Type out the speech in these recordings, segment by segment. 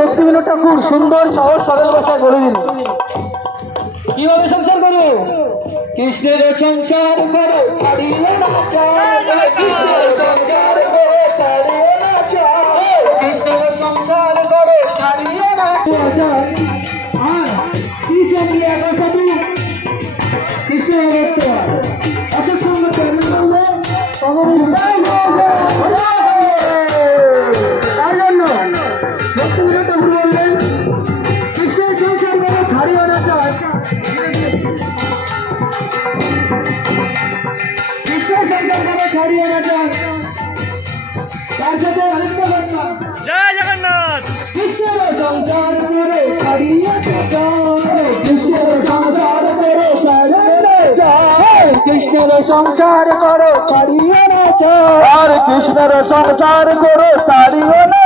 ভক্তিবিনোদ ঠাকুর সুন্দর সহজ সরল ভাষায় বলে দিল কিভাবে সংসার করো। কৃষ্ণের সংসার করো ছাড়িয়ে না কৃষ্ণের সংসার করো ছাড়িয়ে না কৃষ্ণের সংসার করো ছাড়িয়ে না আর কি সঙ্গে এখন সাধু কৃষ্ণ অশোক সঙ্গে তার জন্য ভক্তিবিনোদ ঠাকুর বললেন কৃষ্ণের সংসার করো ছাড়িয়ে না কৃষ্ণের সংসার করো ছাড়িয়ে না তার সাথে আরেকটা ঘটনা জয় জগন্নাথ। কৃষ্ণের সংসার করে ছাড়িয়ে কৃষ্ণের সংসার করে কৃষ্ণের সংসার করো ছাড়িয়ে না আর কৃষ্ণের সংসার করো ছাড়িয়ে না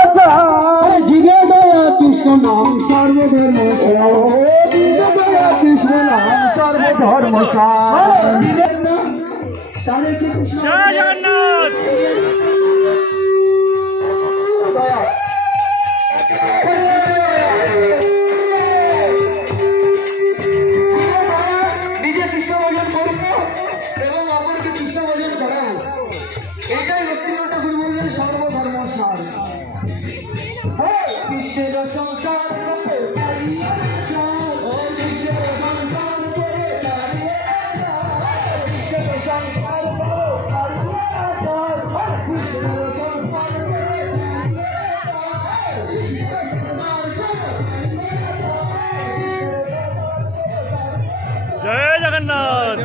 জিগে দয়া কৃষ্ণ নাম সর্বধর্ম জিগে দয়া কৃষ্ণ নাম সর্বধর্ম জয় জগন্নাথ। নিজে কৃষ্ণ ভজন করবো এবং অপরকে কৃষ্ণ ভজন করাবো এটাই ভক্তিবিনোদ ঠাকুর বললেন সর্বধর্ম সার। কৃষ্ণের সংসার জয় জগন্নাথ।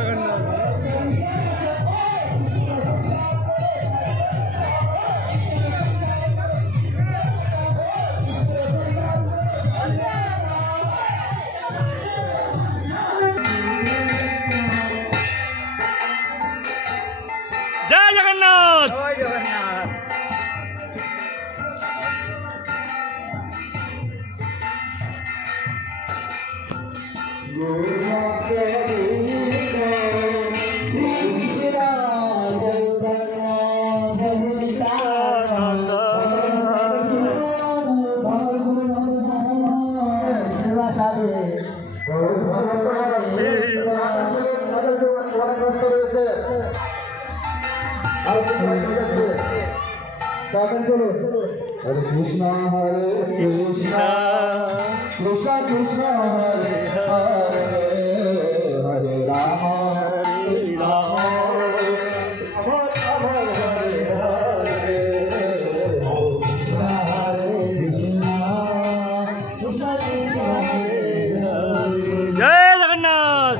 জয় জগন্নাথ। জয় জগন্নাথ। हरे कृष्णा कृष्ण कृष्ण हरे हरे हरे राम राम हरे हरे कृष्ण हरे कृष्ण कृष्ण हरे हरे। जय Jagannath.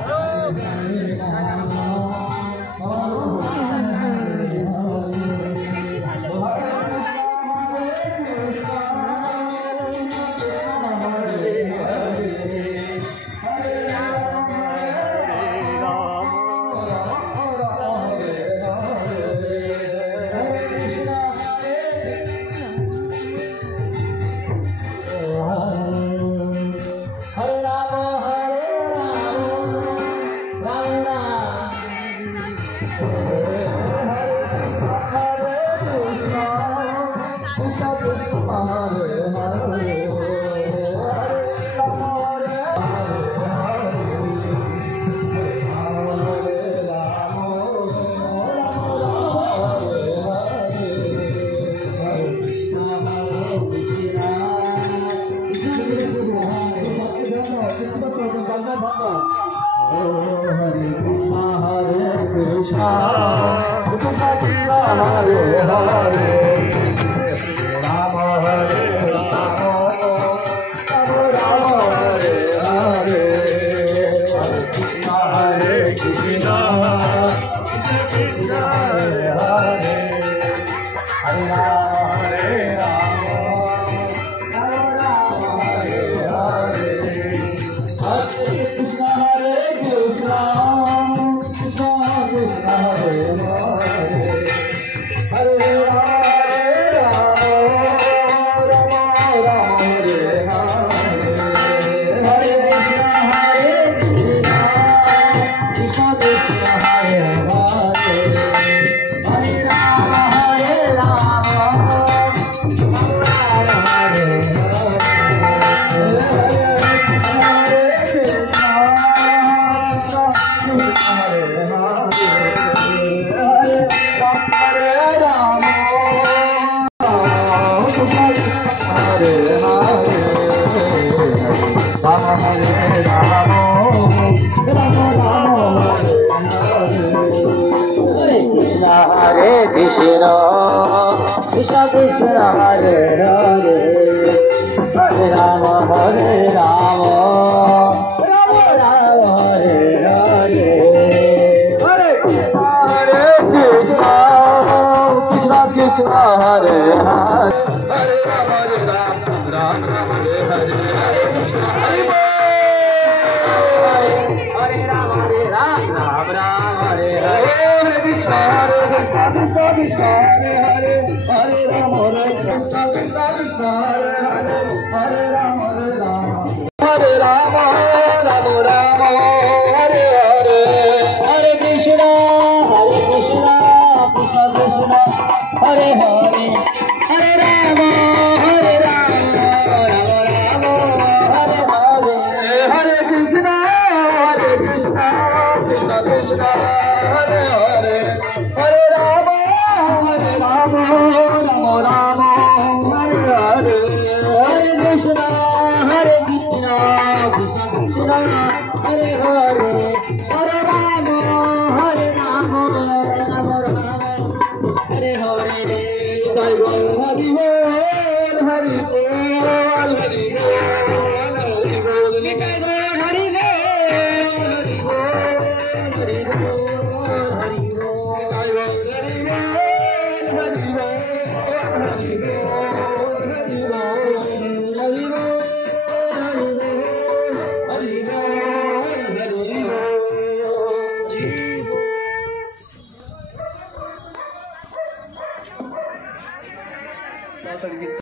Krishna Krishna Hare Hare Hare Rama Hare Rama Rama Rama Hare Hare Hare Krishna Krishna Krishna Hare Hare Hare Rama Rama Rama Hare Hare Hare Krishna Hare Rama Rama Rama Hare Hare Hare Krishna Krishna Krishna Hare Hare Hare Rama Krishna Krishna Krishna Hare Hare Hare Rama Hare Rama Rama Rama Hare Hare Hare Krishna Krishna Krishna Hare Hare Hare Rama Rama Rama Hare Hare Hare Krishna Krishna Krishna Hare Hare Hare Rama Rama Rama Hare Hare Hare Krishna Krishna Krishna Hare Hare